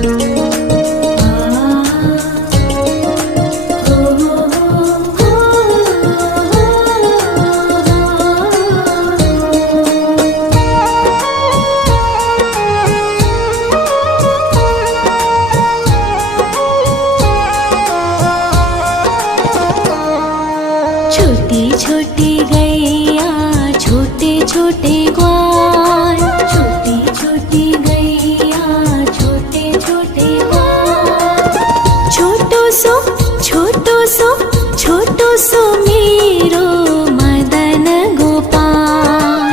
छोटी छोटी गैया छोटे छोटे ग्वाल, छोटी छोटी गैया छोटे छोटे ग्वाल। छोटो सो मेरो मदन गोपाल,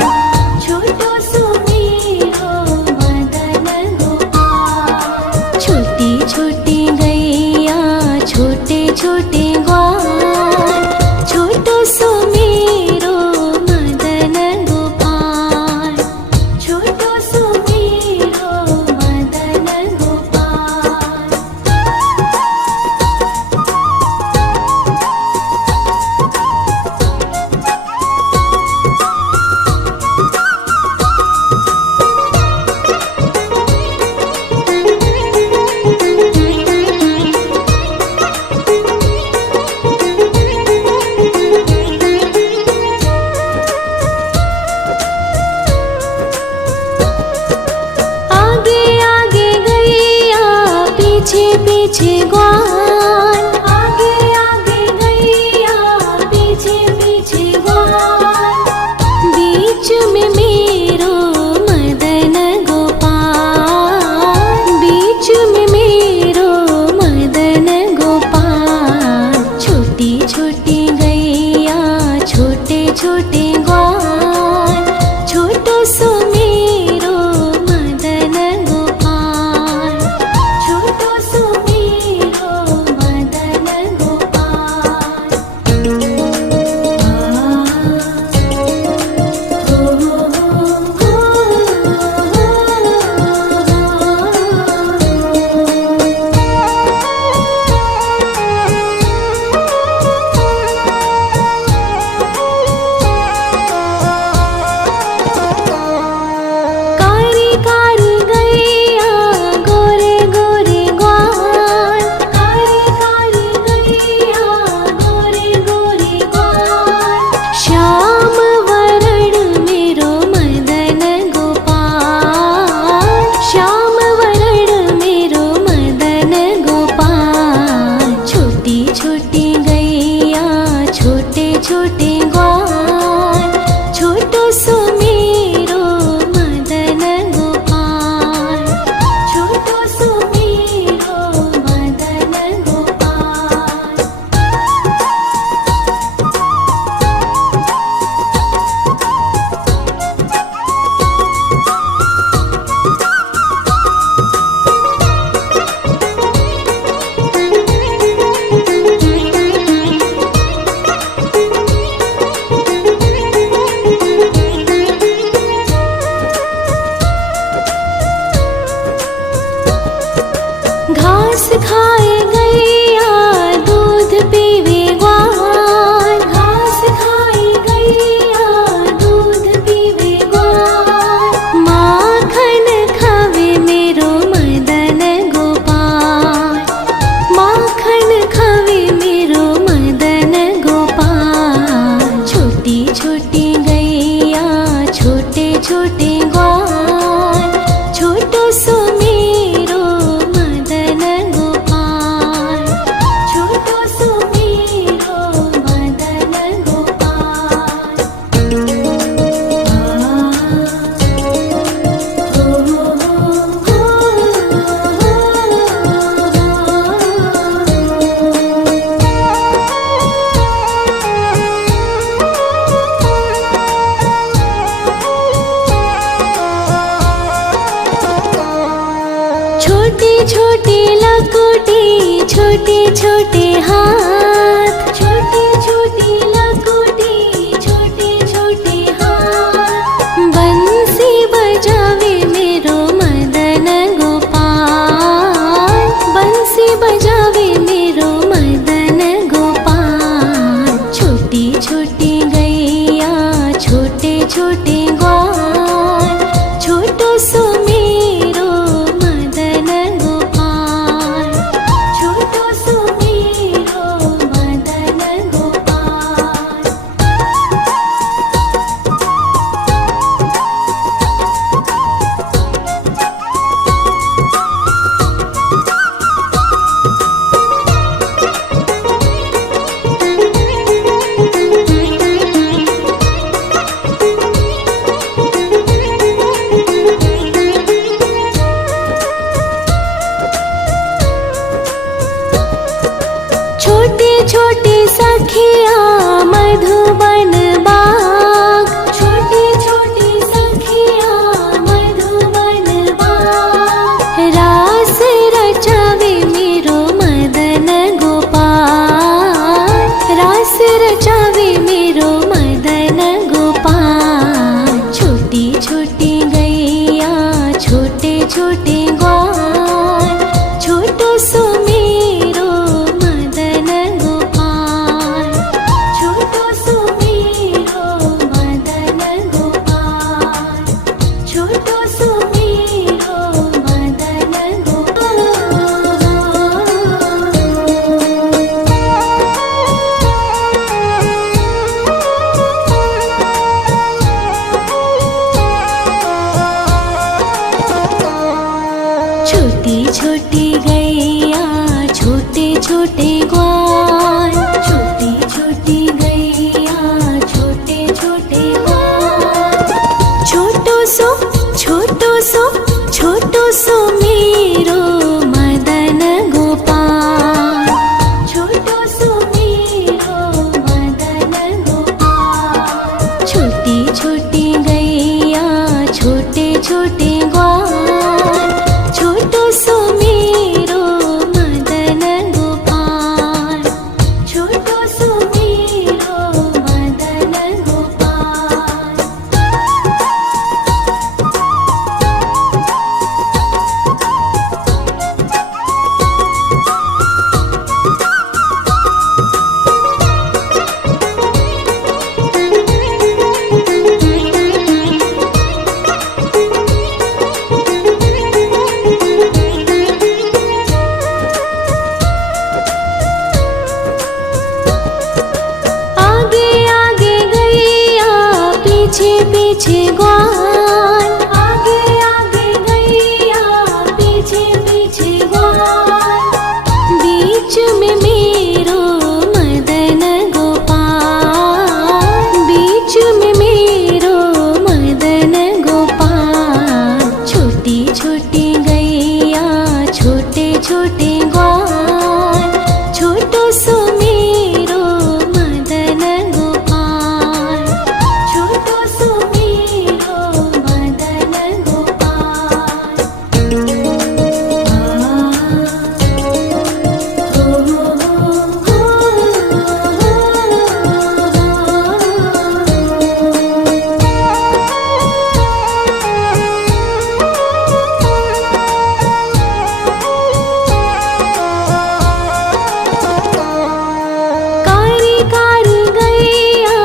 छोटो सो मेरो मदन गोपाल। छोटी छोटी गैया छोटे छोटे ग्वाल, छोटो सो मेरो मदन गोपाल, छोटो सो मेरो मदन गोपाल। पीछे पीछे ग्वाल, आगे आगे गैया पीछे पीछे ग्वाल। बीच में मेरो मदन गोपाल, बीच में मेरो मदन गोपाल। छोटी छोटी गैया छोटे छोटे ग्वाल, छोटो सो मेरो मदन गोपाल, छोटो सो मेरो मदन गोपाल। कारी कारी गैया गोरे गोरे ग्वाल, कारी कारी गैया गोरे गोरे ग्वाल। श्याम वरण मेरो मदन गोपाल, श्याम वरण मेरो मदन गोपाल। छोटी छोटी गैया छोटे छोटे ग्वाल, छोटो सो मेरो मदन गोपाल, छोटो सो मेरो मदन गोपाल। घास खाए गैया दूध पीवे ग्वाल, घास खाए गैया दूध पीवे ग्वाल। माखन खावे मेरो मदन गोपाल, माखन खावे मेरो मदन गोपाल। छोटी छोटी गैया छोटे छोटे ग्वाल, छोटो सो मेरो मदन गोपाल, छोटो सो मेरो मदन गोपाल। छोटी छोटी लकुटी छोटे छोटे हाथ, छोटी छोटी लकुटी छोटे छोटे हाथ। बंसी बजावे मेरो मदन गोपाल, बंसी बजावे मेरो मदन गोपाल। छोटी छोटी गैया छोटे छोटे ग्वाल, छोटो सो मेरो मदन गोपाल, छोटे छोटे ग्वाल, छोटो सो मेरो मदन गोपाल, छोटो सो मेरो मदन गोपाल, छोटो सो मेरो मदन गोपाल। छोटी छोटी गैया छोटे छोटे ग्वाल, छोटी छोटी गैया छोटे छोटे ग्वाल, छोटो सो छोटो सो मेरो मदन गोपाल, छोटो सो मेरो मदन गोपाल। छोटी छोटी गैया छोटे छोटे ग्वाल, छोटो सो मेरो मदन गोपाल, छोटो सो मेरो मदन गोपाल। आगे आगे गैया पीछे पीछे ग्वाल, आगे आगे गैया पीछे पीछे ग्वाल, बीच में मेरो मदन गोपाल, बीच में मेरो मदन गोपाल। छोटी छोटी गैया छोटे छोटे ग्वाल, छोटो सो मेरो मदन गोपाल, छोटो सो मेरो मदन गोपाल। कारी कारी गैया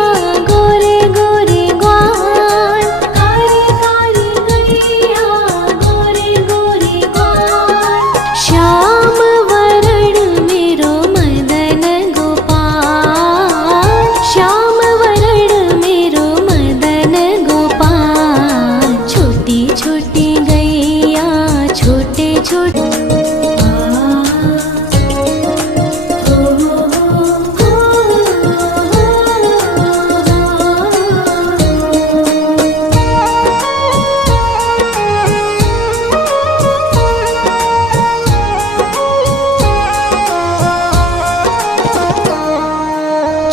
गोरे गोरे ग्वाल, कारी कारी गैया गोरे गोरे ग्वाल, श्याम वरण मेरो मदन गोपाल, श्याम वरण मेरो मदन गोपाल। छोटी छोटी गैया छोटे छोटे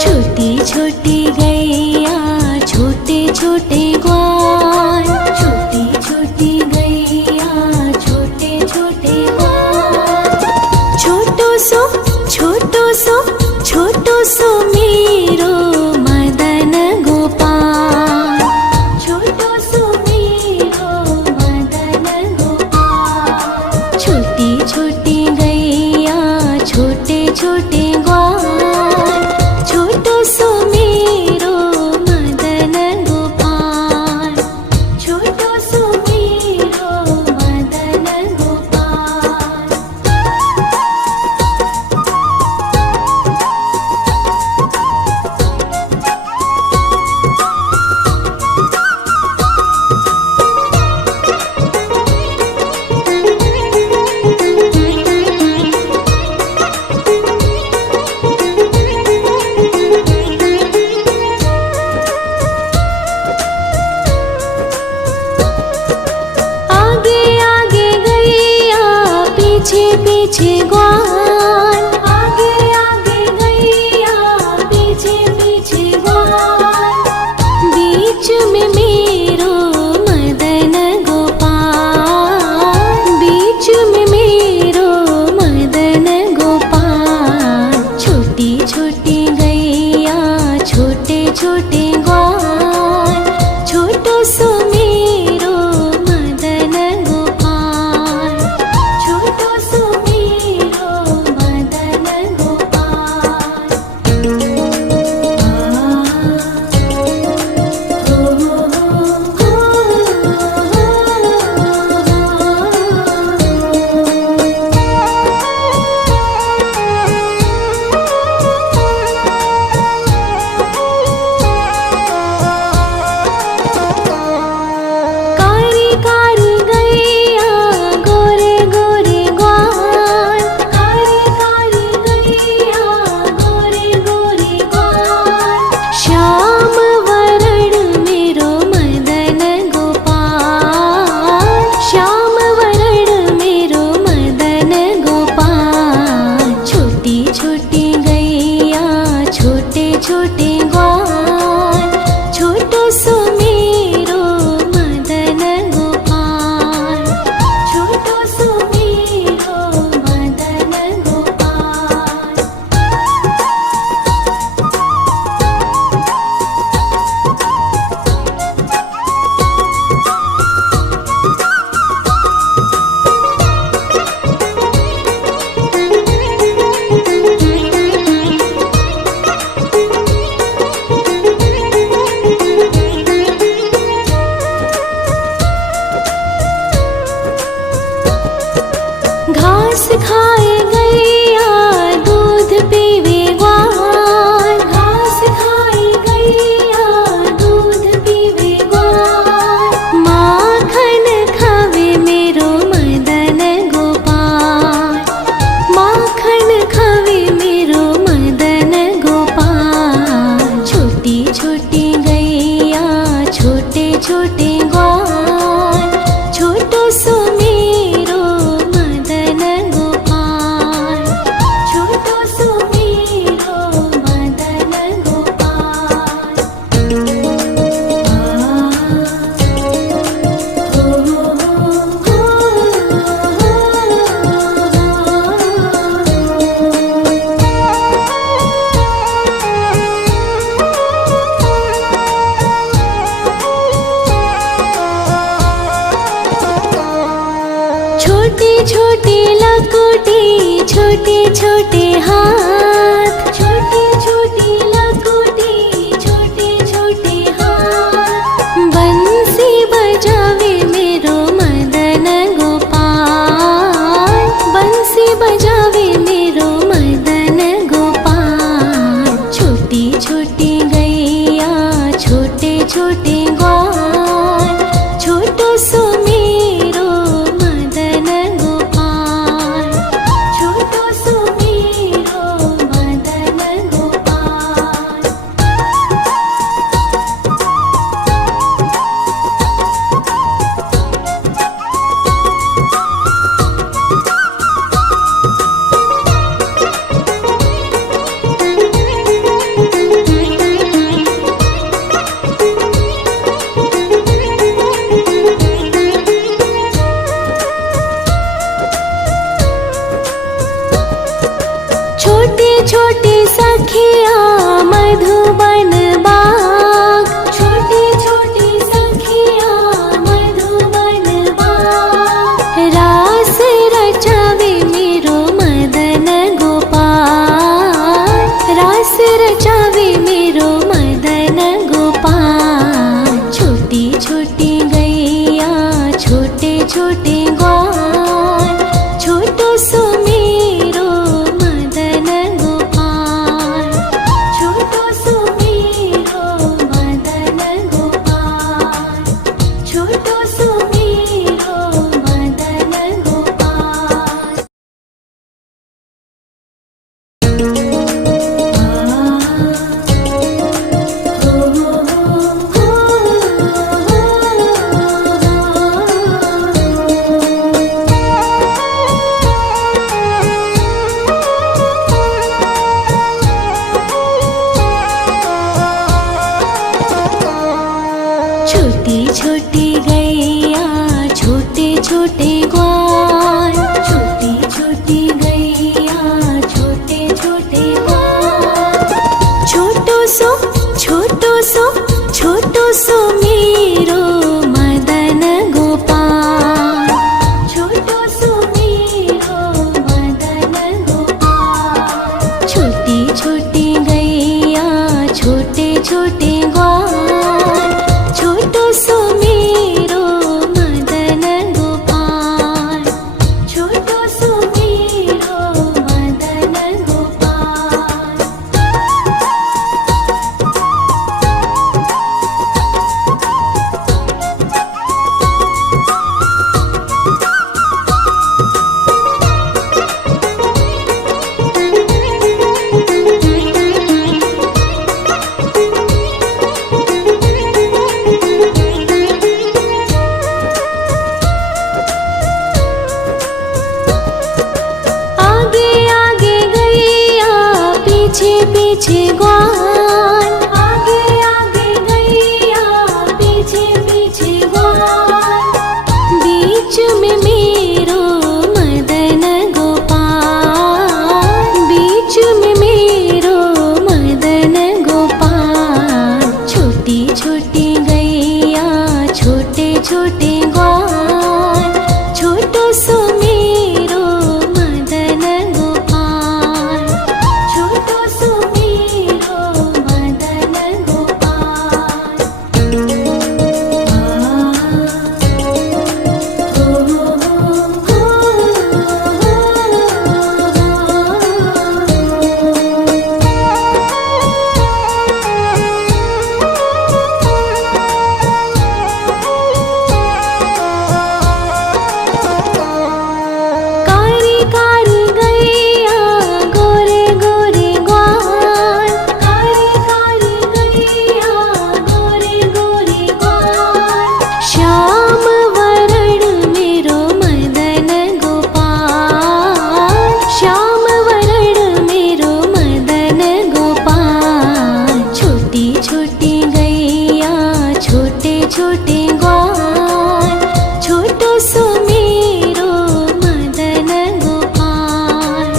छोटी छोटी गैया छोटे छोटे ग्वाल, छोटी छोटी गैया छोटे छोटे ग्वाल, छोटो सो छोटो सो मेरो मदन गोपाल, छोटो सो मेरो मदन गोपाल। छोटी छोटी गैया छोटे छोटे ग्वाल, छोटो सो मेरो मदन गोपाल, छोटो सो मेरो मदन गोपाल। आगे आगे गैया पीछे पीछे ग्वाल, आगे आगे गैया पीछे पीछे ग्वाल, बीच में मेरो मदन गोपाल, बीच में मेरो मदन गोपाल। छोटी छोटी गैया छोटे छोटे ग्वाल, छोटो सो मेरो मदन गोपाल। छोटे छोटे लकोटे छोटे छोटे हाथ, छोटे छोटे लकोटे छोटे छोटे हाथ। बंसी बजावे मेरो मदन गोपाल, बंसी बजावे मेरो मदन गोपाल। छोटी छोटी गैया छोटे छोटे ग्वाल, छोटो सो मेरो मदन गोपाल, छोटो सो मेरो मदन गोपाल। छोटे छोटे सखिया मधुबन बाग, छोटे छोटे सखिया मधुबन बाग। रास रचावे मेरो मदन गोपाल, रास रचावे मेरो मदन गोपाल। छोटी छोटी गैया छोटे छोटे ग्वाल, छोटो सो मेरो मदन गोपाल, छोटो सो मेरो मदन गोपाल, छोटो सो मेरो मदन गोपाल। छोटी छोटी गैया छोटे छोटे ग्वाल, छोटी छोटी गैया छोटे छोटे ग्वाल। छोटो सो छोटो सो छोटो सो मेरो मदन गोपाल, छोटो सो मेरो मदन गोपाल। छोटी छोटी गैया छोटे छोटे ग्वाल, छोटो सो मेरो मदन गोपाल, छोटो सो मेरो मदन गोपाल। आगे आगे गैया पीछे पीछे ग्वाल, आगे आगे गैया पीछे पीछे ग्वाल। बीच में मेरो मदन गोपाल, बीच में मेरो मदन गोपाल। छोटी छोटी गैया छोटे छोटे ग्वाल, छोटो सो मेरो मदन गोपाल, छोटो सो मेरो मदन गोपाल। कारी कारी गैया गोरे गोरे ग्वाल, कारी कारी गैया गोरे गोरे ग्वाल। श्याम वरण मेरो मदन गोपाल, श्याम वरण मेरो मदन गोपाल। छोटी छोटी गैया छोटे छोटे ग्वाल, छोटो सो मेरो मदन गोपाल,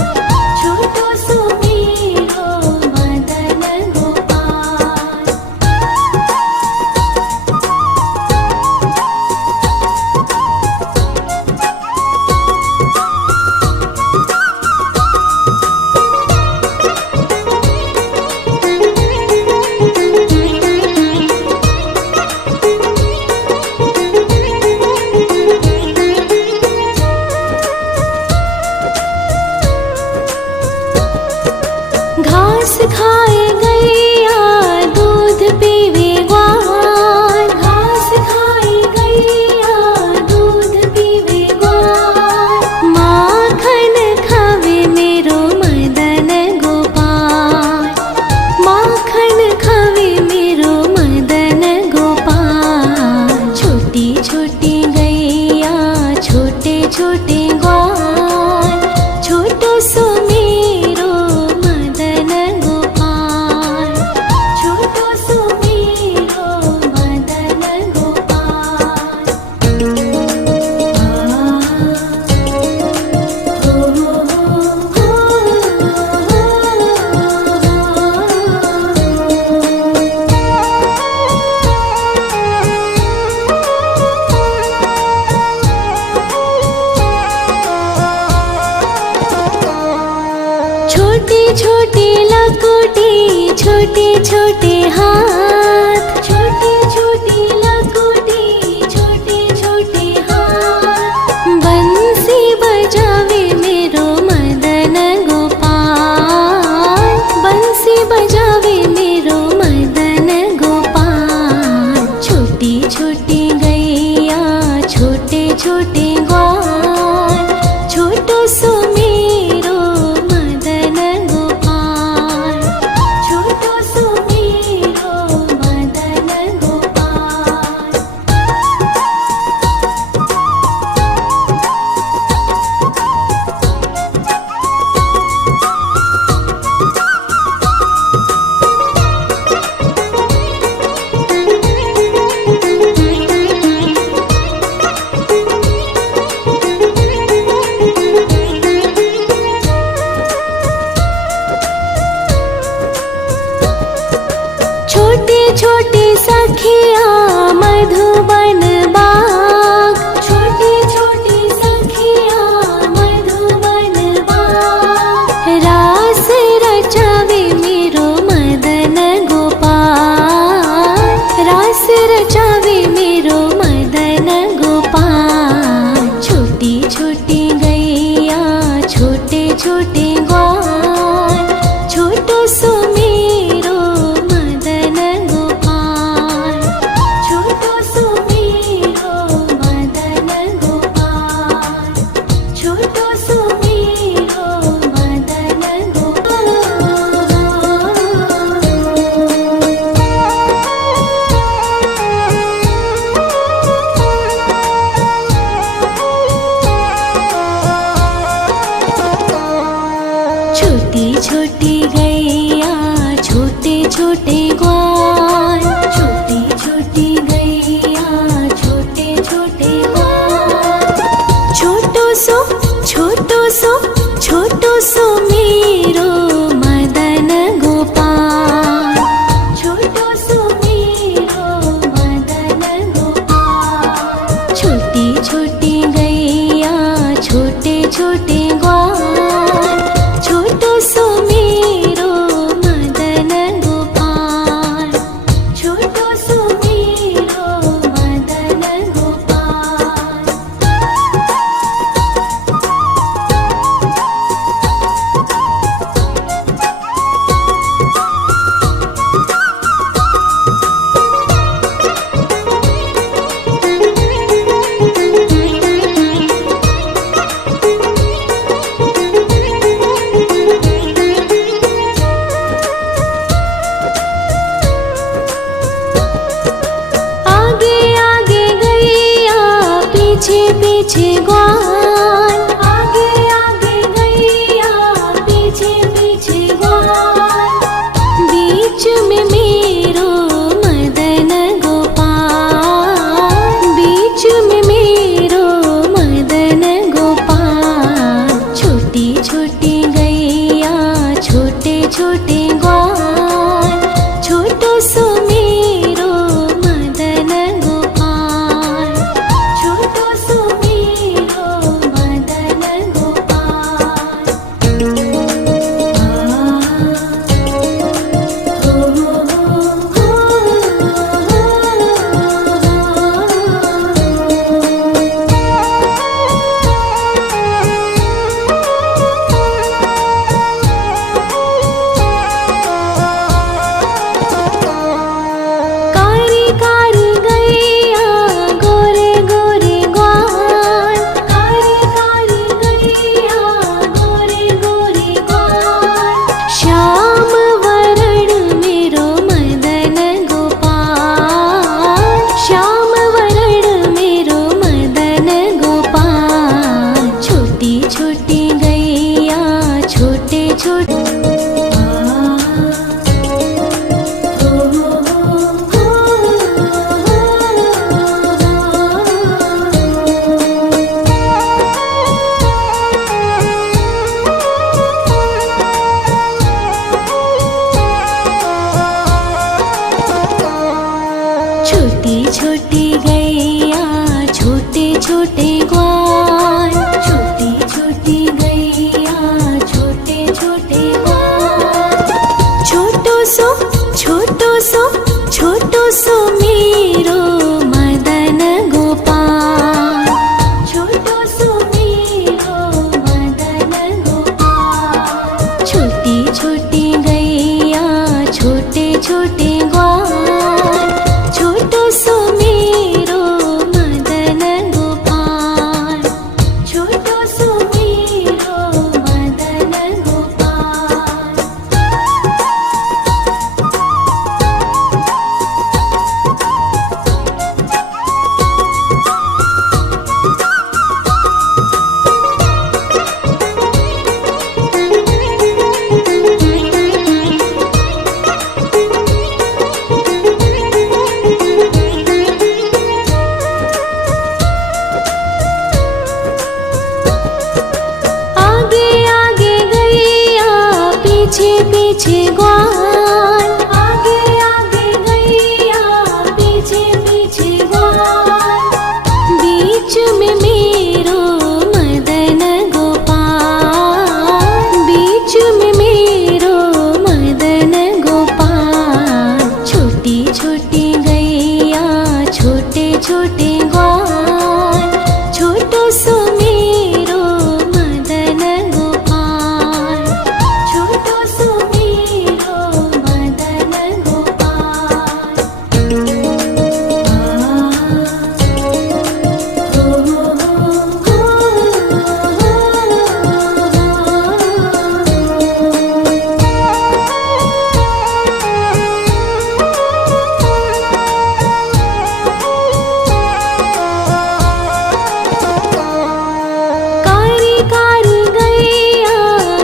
छोटो सो मेरो मदन गोपाल। छोटे छोटे ग्वाल, छोटो सो मेरो मदन गोपाल, छोटो सो मेरो मदन गोपाल। छोटी छोटी लकोटी, छोटे छोटे हाथ, छोटी छोटी लकोटी, छोटे छोटे हाथ। बंसी बजावे मेरो मदन गोपाल, बंसी बजावे मेरो मदन गोपाल। छोटी छोटी गैया, छोटे छोटे ग्वाल, छोटो सो मेरो मदन गोपाल, छोटो सो मेरो मदन गोपाल। छोटे छोटे सखिया मधुबन बाग, छोटे छोटे सखिया मधुबन बाग। रास रचावे मेरो मदन गोपाल, रास रचावे मेरो मदन गोपाल। छोटी छोटी गैया, छोटे छोटे ग्वाल, छोटो सो मेरो मदन गोपाल, छोटो सो मेरो मदन गोपाल, छोटो सो मेरो मदन गोपाल। छोटी छोटी गैया, छोटे छोटे ग्वाल, छोटी छोटी गैया, छोटे छोटे ग्वाल। छोटो सो छोटो सो मेरो मदन गोपाल, छोटो सो मेरो मदन गोपाल। छोटी छोटी गैया, छोटे छोटे ग्वाल, छोटो सो मेरो मदन गोपाल, छोटो सो मेरो मदन गोपाल। पीछे ग्वाल, आगे आगे गैया पीछे पीछे ग्वाल, बीच में मेरो मदन गोपाल, बीच में मेरो मदन गोपाल। छोटी छोटी गैया छोटे छोटे ग्वाल, छोटो सो मेरो मदन गोपाल, छोटो सो मेरो मदन गोपाल। कारी कारी गैया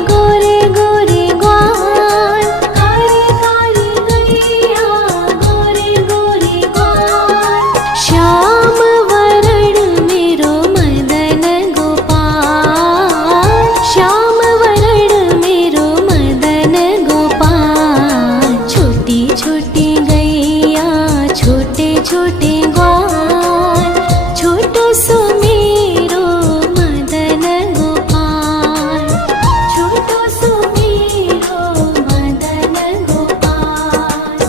गोरे गोरे ग्वाल, कारी कारी गैया गोरे गोरे ग्वाल, श्याम वरण मेरो मदन गोपाल, श्याम वरण मेरो मदन गोपाल। छोटी छोटी गैया छोटे छोटे ग्वाल, छोटो सो मेरो मदन गोपाल, छोटो सो मेरो मदन गोपाल।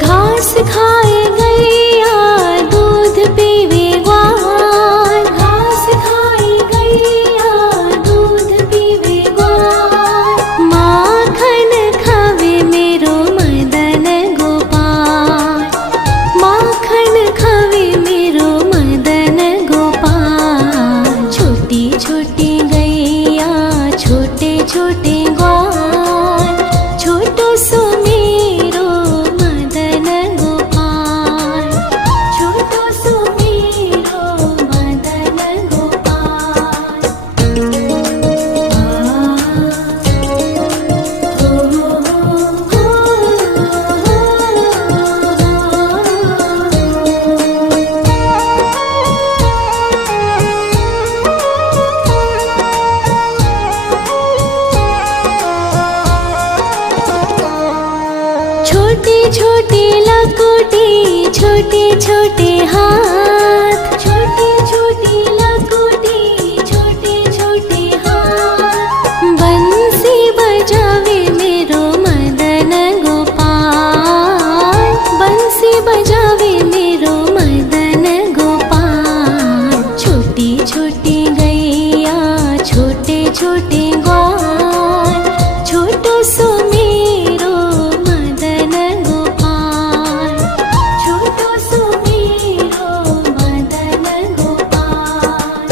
घास खाए गैया दूध पीवे ग्वाल, घास खाए गैया दूध पीवे ग्वाल, माखन खावे मेरो मदन गोपाल, माखन खावे मेरो मदन गोपाल। छोटी छोटी गैया छोटे छोटे ग्वाल, छोटो सो मेरो मदन गोपाल, छोटो सो मेरो मदन गोपाल। छोटी छोटी लकुटी छोटे छोटे हाथ, छोटी छोटी लकुटी छोटे छोटे हाथ, बंसी बजावे मेरो मदन गोपाल, बंसी बजावे मेरो मदन गोपाल। छोटी छोटी गैया छोटे छोटे ग्वाल, छोटो सो मेरो मदन गोपाल, छोटो सो मेरो मदन गोपाल।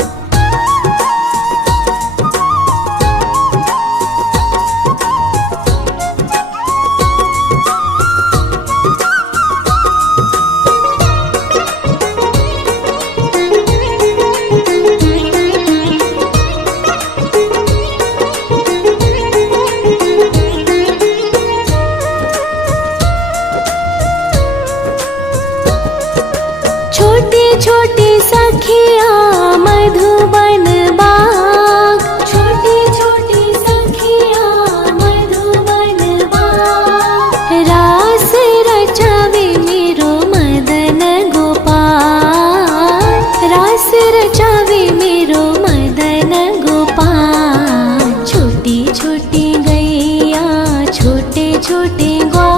छोटी छोटी सखिया मधुबन बाग, छोटी छोटी सखिया मधुबन बाग, रास रचावे मेरो मदन गोपाल, रास रचावे मेरो मदन गोपाल। छोटी छोटी गैया छोटे छोटे ग्वाल,